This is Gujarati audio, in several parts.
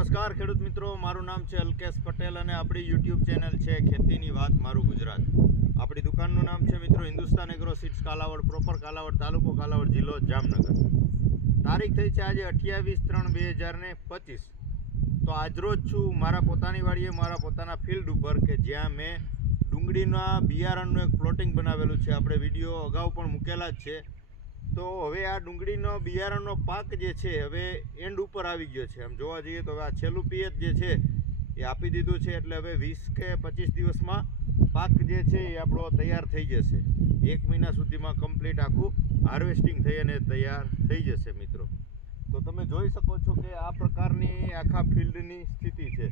નમસ્કાર ખેડૂત મિત્રો, મારું નામ છે અલ્કેશ પટેલ અને આપણી યુટ્યુબ ચેનલ છે ખેતીની વાત મારું ગુજરાત. આપણી દુકાનનું નામ છે મિત્રો Hindustan agro seeds Kalavad proper Kalavad તાલુકો કાલાવડ જિલ્લો જામનગર. તારીખ થઈ છે આજે અઠ્યાવીસ ત્રણ બે હજાર ને પચીસ. તો આજરોજ છું મારા પોતાની વાડીએ, મારા પોતાના ફિલ્ડ ઉપર કે જ્યાં મેં ડુંગળીના બિયારણનું એક પ્લોટિંગ બનાવેલું છે. આપણે વીડિયો અગાઉ પણ મૂકેલા જ છે. તો હવે આ ડુંગળીનો બિયારણનો પાક જે છે, હવે એન્ડ ઉપર આવી ગયો છે. આમ જોવા જઈએ તો હવે આ છેલ્લું પિયત જે છે, એ આપી દીધું છે, એટલે હવે વીસ કે પચીસ દિવસમાં પાક જે છે, એ આપણો તૈયાર થઈ જશે. એક મહિના સુધીમાં કમ્પ્લીટ આખું હાર્વેસ્ટિંગ થઈ અને તૈયાર થઈ જશે મિત્રો. તો તમે જોઈ શકો છો કે આ પ્રકારની આખા ફિલ્ડની સ્થિતિ છે.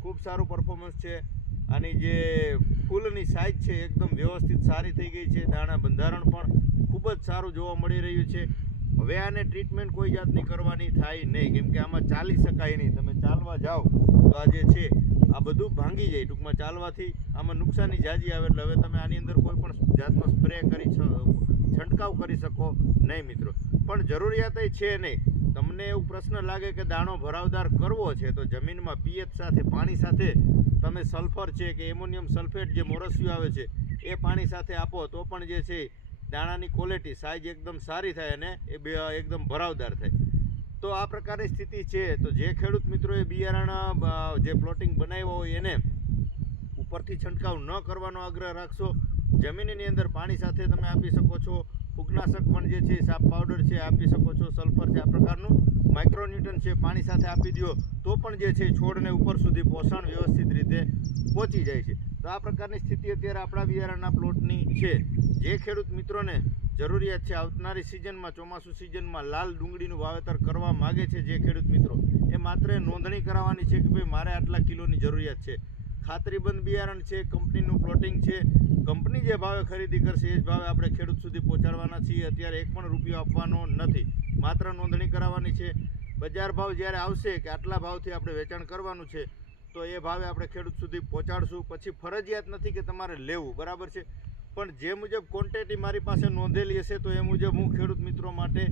ખૂબ સારું પરફોર્મન્સ છે. આની જે ફૂલની સાઇઝ છે એકદમ વ્યવસ્થિત સારી થઈ ગઈ છે. દાણા બંધારણ પણ ખૂબ જ સારું જોવા મળી રહ્યું છે. હવે આને ટ્રીટમેન્ટ કોઈ જાતની કરવાની થાય નહીં. કેમ કે આમાં ચાલી શકાય નહીં. તમે ચાલવા જાઓ તો આ જે છે, આ બધું ભાંગી જાય. ટૂંકમાં ચાલવાથી આમાં નુકસાની જાજી આવે. એટલે હવે તમે આની અંદર કોઈ પણ જાતનો સ્પ્રે કરી છંટકાવ કરી શકો નહીં મિત્રો. પણ જરૂરિયાત છે નહીં. તમને એવું પ્રશ્ન લાગે કે દાણો ભરાવદાર કરવો છે, તો જમીનમાં પિયત સાથે, પાણી સાથે તમે સલ્ફર છે કે એમોનિયમ સલ્ફેટ જે મોરસ્યું આવે છે, એ પાણી સાથે આપો. તો પણ જે છે દાણાની ક્વોલિટી સાઇઝ એકદમ સારી થાય અને એ એકદમ ભરાવદાર થાય. તો આ પ્રકારની સ્થિતિ છે. તો જે ખેડૂત મિત્રોએ બિયારણ જે પ્લોટિંગ બનાવ્યો હોય એને ઉપરથી છંટકાવ ન કરવાનો આગ્રહ રાખશો. જમીનની અંદર પાણી સાથે તમે આપી શકો છો. ફૂગનાશક પણ જે છે સાપ પાવડર છે આપી શકો છો. સલ્ફર છે આ પ્રકારનું. માઇક્રોન્યુટન છે પાણી સાથે આપી દો તો પણ જે છે છોડને ઉપર સુધી પોષણ વ્યવસ્થિત રીતે પહોંચી જાય છે. તો આ પ્રકારની સ્થિતિ અત્યારે આપણા બિયારણના પ્લોટની છે. જે ખેડૂત મિત્રોને જરૂરિયાત છે, આવનારી સિઝનમાં, ચોમાસું સિઝનમાં લાલ ડુંગળીનું વાવેતર કરવા માગે છે જે ખેડૂત મિત્રો, એ માત્ર નોંધણી કરાવવાની છે કે ભાઈ મારે આટલા કિલોની જરૂરિયાત છે. ખાતરીબંધ બિયારણ છે, કંપનીનું પ્લોટિંગ છે. કંપની જે ભાવે ખરીદી કરશે, એ જ ભાવે આપણે ખેડૂત સુધી પહોંચાડવાના છીએ. અત્યારે એક પણ રૂપિયો આપવાનો નથી. માત્ર નોંધણી કરાવવાની છે. બજાર ભાવ જ્યારે આવશે કે આટલા ભાવથી આપણે વેચાણ કરવાનું છે તો એ ભાવે આપણે ખેડૂત સુધી પહોંચાડશું. પછી ફરજિયાત નથી કે તમારે લેવું, બરાબર છે? પણ જે મુજબ ક્વોન્ટિટી મારી પાસે નોંધેલી હશે તો એ મુજબ હું ખેડૂત મિત્રો માટે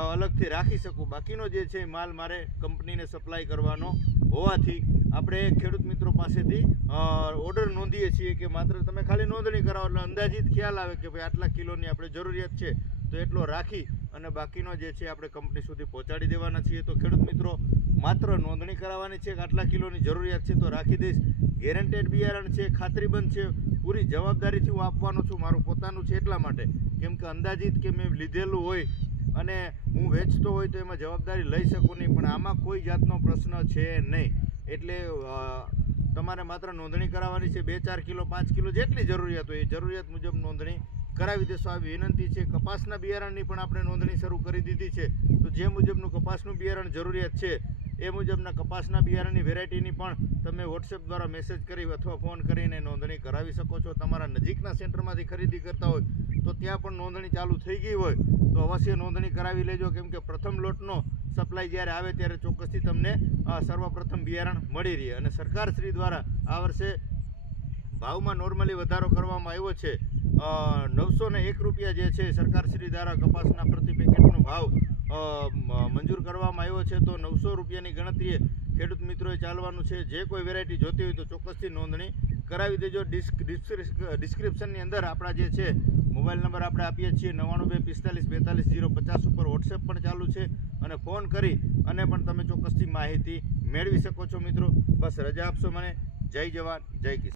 અલગથી રાખી શકું. બાકીનો જે છે માલ મારે કંપનીને સપ્લાય કરવાનો હોવાથી આપણે ખેડૂત મિત્રો પાસેથી ઓર્ડર નોંધીએ છીએ કે માત્ર તમે ખાલી નોંધણી કરાવો એટલે અંદાજિત ખ્યાલ આવે કે ભાઈ આટલા કિલોની આપણે જરૂરિયાત છે. તો એટલો રાખી અને બાકીનો જે છે આપણે કંપની સુધી પહોંચાડી દેવાના છીએ. તો ખેડૂત મિત્રો માત્ર નોંધણી કરાવવાની છે કે આટલા કિલોની જરૂરિયાત છે તો રાખી દઈશ. ગેરંટેડ બિયારણ છે, ખાતરીબંધ છે, પૂરી જવાબદારીથી હું આપવાનો છું, મારું પોતાનું છે એટલા માટે. કેમ કે અંદાજિત કે મેં લીધેલું હોય અને હું વેચતો હોય તો એમાં જવાબદારી લઈ શકું નહીં, પણ આમાં કોઈ જાતનો પ્રશ્ન છે નહીં. એટલે તમારે માત્ર નોંધણી કરાવવાની છે, બે ચાર કિલો, પાંચ કિલો જેટલી જરૂરિયાત હોય એ જરૂરિયાત મુજબ નોંધણી કરાવી દેશો. આવી વિનંતી છે, કપાસના બિયારણની પણ આપણે નોંધણી શરૂ કરી દીધી છે. તો જે મુજબનું કપાસનું બિયારણ જરૂરિયાત છે એ મુજબના કપાસના બિયારણની વેરાયટીની પણ તમે વોટ્સએપ દ્વારા મેસેજ કરી અથવા ફોન કરીને નોંધણી કરાવી શકો છો. તમારા નજીકના સેન્ટરમાંથી ખરીદી કરતા હોય તો ત્યાં પણ નોંધણી ચાલુ થઈ ગઈ હોય તો અવશ્ય નોંધણી કરાવી લેજો. કેમ કે પ્રથમ લોટનો સપ્લાય જ્યારે આવે ત્યારે ચોક્કસથી તમને સર્વપ્રથમ બિયારણ મળી રહે. અને સરકારશ્રી દ્વારા આ વર્ષે ભાવમાં નોર્મલી વધારો કરવામાં આવ્યો છે. નવસો ને એક રૂપિયા જે છે, સરકારશ્રી દ્વારા કપાસના પ્રતિ પેકેટનો ભાવ મંજૂર કરવામાં આવ્યો છે, તો નવસો રૂપિયાની ગણતરીએ ખેડૂત મિત્રોએ ચાલવાનું છે. જે કોઈ વેરાયટી જોતી હોય તો ચોક્કસથી નોંધણી કરાવી દેજો. ડિસ્ક ડિસ્ક્રિપ્શનની અંદર આપણા જે છે, મોબાઈલ નંબર આપણે આપીએ છીએ, નવ્વાણું બે પિસ્તાલીસ બેતાલીસ જીરો પચાસ ઉપર વોટ્સએપ પણ ચાલુ છે. અને ફોન કરી અને પણ તમે ચોક્કસથી માહિતી મેળવી શકો છો મિત્રો. બસ રજા આપશો મને. જય જવાન, જય કિસાન.